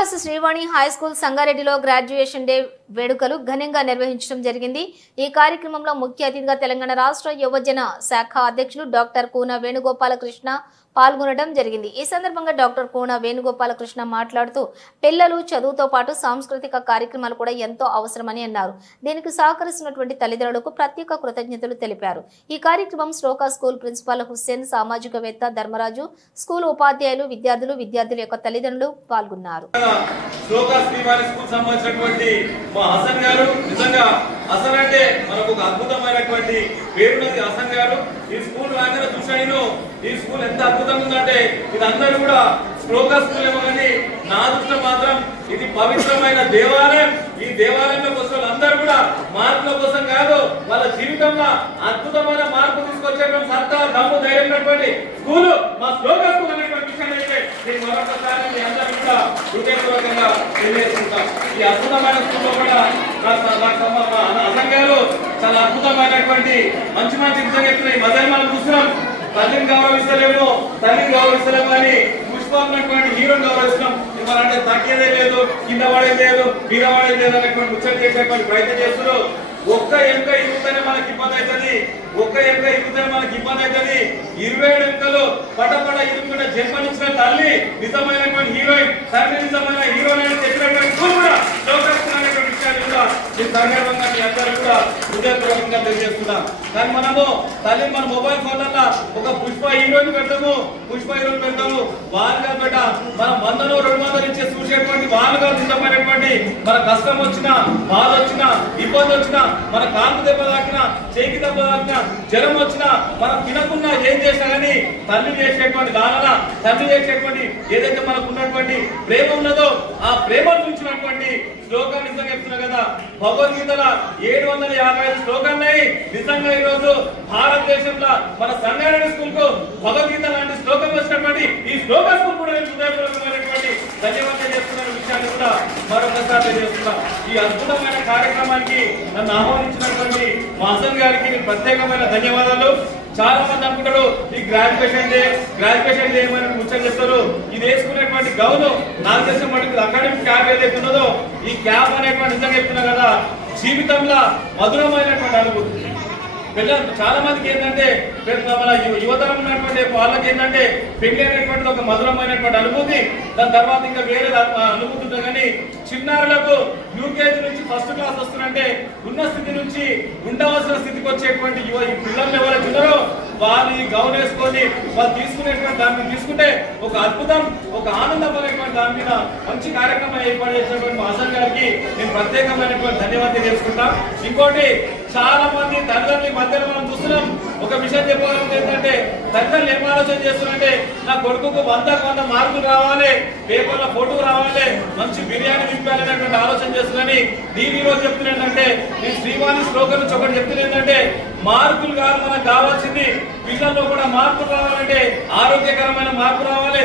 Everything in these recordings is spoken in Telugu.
శ్లోకాస్ శ్రీవాణి హై స్కూల్ సంగారెడ్డిలో గ్రాడ్యుయేషన్ డే వేడుకలు ఘనంగా నిర్వహించడం జరిగింది. ఈ కార్యక్రమంలో ముఖ్య అతిథిగా తెలంగాణ రాష్ట్ర యువజన శాఖ అధ్యక్షులు డాక్టర్ కూన వేణుగోపాలకృష్ణ పాల్గొనడం జరిగింది. ఈ సందర్భంగా డాక్టర్ కూన వేణుగోపాలకృష్ణ మాట్లాడుతూ పిల్లలు చదువుతో పాటు సాంస్కృతిక కార్యక్రమాలు కూడా ఎంతో అవసరమని అన్నారు. దీనికి సహకరిస్తున్నటువంటి తల్లిదండ్రులకు ప్రత్యేక కృతజ్ఞతలు తెలిపారు. ఈ కార్యక్రమం శ్లోకా స్కూల్ ప్రిన్సిపాల్ హుస్సేన్ సామాజికవేత్త ధర్మరాజు స్కూల్ ఉపాధ్యాయులు విద్యార్థులు విద్యార్థుల యొక్క తల్లిదండ్రులు పాల్గొన్నారు. శ్లోక శ్రీవారి స్కూల్ సంబంధించినటువంటి మా హసన్ గారు. నిజంగా హసన్ అంటే మనకు ఒక అద్భుతమైనటువంటి పేరున్నది హసన్ గారు. ఈ స్కూల్ రాగానే చూశాను ఈ స్కూల్ ఎంత అద్భుతంగా ఉందంటే ఇది కూడా శ్లోకా స్కూల్ ఏమో కానీ నా దృష్టిలో మాత్రం ఇది పవిత్రమైన దేవాలయం. ఈ దేవాలయంలో కోసం అందరూ కూడా మార్పుల కోసం కాదు వాళ్ళ జీవితంలో అద్భుతమైన మార్పు తీసుకొచ్చేటువంటి సత్తా దమ్ము ధైర్యం స్కూలు స్కూల్ మా శ్లోకా స్కూల్ అనేటువంటి విషయం అయితే నేను మరొకసారి మీ అందరికీ కూడా హృదయపూర్వకంగా తెలియజేసుకుంటాం ఈ అద్భుతమైన స్కూల్లో కూడా నాకు మా అన్న- గారు చాలా అద్భుతమైనటువంటి మంచి మంచి నిజంగా ఈ మధ్య మనం చూస్తున్నాం. తల్లిని గౌరవిస్తలేము తల్లిని గౌరవిస్తలేము కానీ హీరోని గౌరవిస్తున్నాం. ఇవ్వాలంటే తగ్గేదే లేదు కింద పడేది లేదు మీద పడేది లేదు అనేటువంటి ముచ్చట చేసేటువంటి ప్రయత్నం చేస్తున్నారు. ఒక్క ఎంక ఇరుగుతూనే మనకి ఇబ్బంది అవుతుంది. ఒక్క ఎంక ఇరుగుతూనే మనకి ఇబ్బంది అవుతుంది. ఇరవై ఏడు ఎంకలు పటపట ఇరుగుకుంటే జన్మనిచ్చిన తల్లి నిజమైనటువంటి హీరోయిన్ తండ్రి నిజమైన హీరోయిన్ అని చెప్పినటువంటి కూడా లోకస్తున్నటువంటి విషయాన్ని కూడా ఈ సందర్భంగా మీ అందరూ కూడా హృదయపూర్వకంగా తెలియజేస్తున్నాం. కానీ మనము తల్లి మన మొబైల్ ఫోన్లలో ఒక ఈ రోజు పెడతాము. పుష్ప హీరోయిన్ పెడతాము. వాళ్ళుగా పెట్ట మన వందలో రెండు వందలు ఇచ్చే చూసేటువంటి వాళ్ళుగా సిద్ధమైనటువంటి మన కష్టం వచ్చినా బాధ వచ్చినా ఇబ్బంది వచ్చినా మన కాలు దెబ్బ తాకినా చేకి దెబ్బ తాకినా జ్వరం వచ్చినా మనం తినకుండా ఏం చేసినా కానీ తల్లి చేసేటువంటి దానన తల్లి చేసేటువంటి ఏదైతే మనకు ఉన్నటువంటి ప్రేమ ఉన్నదో ఆ ప్రేమను చూసినటువంటి శ్లోకాన్ని నిజంగా చెప్తున్నా కదా. భగవద్గీతల ఏడు వందల యాభై ఐదు శ్లోకాలున్నాయి నిజంగా ఈ రోజు భారతదేశంలో మన సంగారెడ్డి స్కూల్కు భగవద్గీత లాంటి శ్లోకం వచ్చినటువంటి ఈ శ్లోక స్కూల్ కూడా నేను హృదయపూర్వకమైనటువంటి ధన్యవాదాలు చేస్తున్న విషయాన్ని కూడా మరొకసారి తెలియజేస్తున్నా. ఈ అద్భుతమైన కార్యక్రమానికి నన్ను ఆహ్వానించినటువంటి మా గారికి ప్రత్యేకమైన ధన్యవాదాలు. చాలా మంది అనుకుంటారు ఈ గ్రాడ్యుయేషన్ డే గ్రాడ్యుయేషన్ డే ఏమని కూర్చొని చెప్తారు. ఇది వేసుకునేటువంటి గౌను నాకు తెలిసిన మటుకు అకాడమిక్ క్యాబ్ ఏదైతే ఉన్నదో ఈ క్యాబ్ అనేటువంటి నిజంగా చెప్తున్నా కదా జీవితంలో మధురమైనటువంటి అనుభూతి. పిల్లలు చాలా మందికి ఏంటంటే మన యువతరం ఉన్నటువంటి వాళ్ళకి ఏంటంటే పెళ్ళి అనేటువంటి ఒక మధురమైనటువంటి అనుభూతి. దాని తర్వాత ఇంకా వేరే అనుభూతి ఉంటుంది. కానీ చిన్నారులకు యూకేజీ నుంచి ఫస్ట్ క్లాస్ వస్తున్నంటే ఉన్న స్థితి నుంచి ఉండవలసిన స్థితికి వచ్చేటువంటి యువ ఈ పిల్లలు ఎవరైతే ఉన్నారో వాళ్ళు ఈ గౌన్ వేసుకొని వాళ్ళు తీసుకునేటువంటి దాన్ని తీసుకుంటే ఒక అద్భుతం ఒక ఆనందమైనటువంటి దాని మీద మంచి కార్యక్రమం ఏర్పాటు చేసినటువంటి మా అసలు గారికి నేను ప్రత్యేకమైనటువంటి ధన్యవాదాలు తెలుసుకుంటాం ఇంకోటి చాలా మంది తల్లిదండ్రుల మధ్యలో మనం చూస్తున్నాం. ఒక విషయం చెప్పగలిగితే ఏంటంటే తల్లిదండ్రులు ఏం ఆలోచన చేస్తున్నారంటే నా కొడుకుకు వంద వంద మార్కులు రావాలి పేపర్లో ఫోటో రావాలి మంచి బిర్యానీ తిప్పాలనేటువంటి ఆలోచన చేస్తున్నారని నేను ఈరోజు చెప్తున్నా ఏంటంటే నేను శ్రీవాణి శ్లోకం నుంచి ఒకటి చెప్తున్నా ఏంటంటే మార్కులు కాదు మనకు కావాల్సింది పిల్లల్లో కూడా మార్పులు రావాలంటే ఆరోగ్యకరమైన మార్పు రావాలి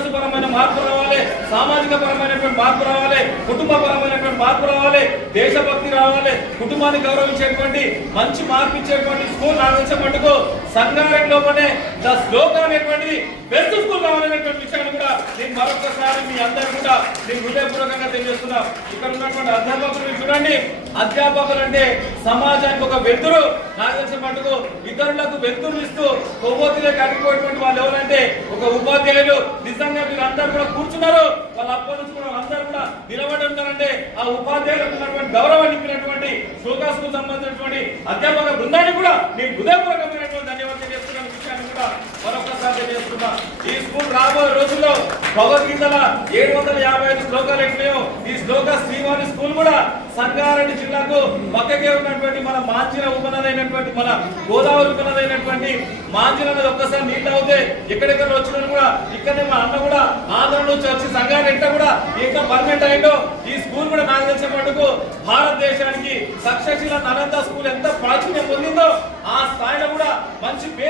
మేధస్సుపరమైన మార్పు రావాలి సామాజిక పరమైనటువంటి మార్పు రావాలి కుటుంబ పరమైనటువంటి మార్పు రావాలి దేశభక్తి రావాలి కుటుంబాన్ని గౌరవించేటువంటి మంచి మార్పు ఇచ్చేటువంటి స్కూల్ ఆలోచన మటుకు సంగారెడ్డి లోపలే ద శ్లోకం అనేటువంటిది బెస్ట్ స్కూల్ కావాలనేటువంటి విషయాన్ని కూడా నేను మరొకసారి మీ అందరూ కూడా నేను హృదయపూర్వకంగా తెలియజేస్తున్నా. ఇక్కడ ఉన్నటువంటి అధ్యాపకులు చూడండి అధ్యాపకులు అంటే సమాజానికి ఒక వెలుతురు. నాకు తెలిసిన మటుకు ఇతరులకు వెలుతురు ఇస్తూ కొవ్వొత్తులకు కట్టుకోవటువంటి వాళ్ళు ఎవరంటే ఒక ఉపాధ్యాయులు. నిజంగా మీరు అందరూ కూడా కూర్చున్నారు. వాళ్ళ అప్పటి నుంచి కూడా అందరూ కూడా నిలబడి ఉన్నారంటే ఆ ఉపాధ్యాయులకు ఉన్నటువంటి గౌరవాన్ని ఇచ్చినటువంటి శ్లోకాసుకు సంబంధించినటువంటి అధ్యాపక బృందాన్ని కూడా నేను హృదయపూర్వకమైనటువంటి ధన్యవాదాలు చేస్తున్న విషయాన్ని కూడా మరొకసారి తెలియజేస్తున్నా. ఈ స్కూల్ రాబోయే రోజుల్లో భగవద్గీతల ఏడు వందల యాభై ఐదు శ్లోకాలు ఎక్కువ ఈ శ్లోక శ్రీవారి స్కూల్ కూడా సంగారెడ్డి జిల్లాకు పక్కకే ఉన్నటువంటి మన మాంచిన ఉపనదైనటువంటి మన గోదావరి ఉపనదైనటువంటి మాంచిన నది ఒక్కసారి నీళ్ళు అవుతే ఎక్కడెక్కడ వచ్చిన కూడా ఇక్కడనే మా అన్న కూడా ఆంధ్ర నుంచి వచ్చి సంగారెడ్డి కూడా ఇంకా పర్మనెంట్ అయిందో ఈ స్కూల్ కూడా నాకు తెలిసిన మటుకు భారతదేశానికి తక్షశిల నలంద స్కూల్ ఎంత ప్రాచుర్యం పొందిందో ఆ స్థాయిలో కూడా మంచి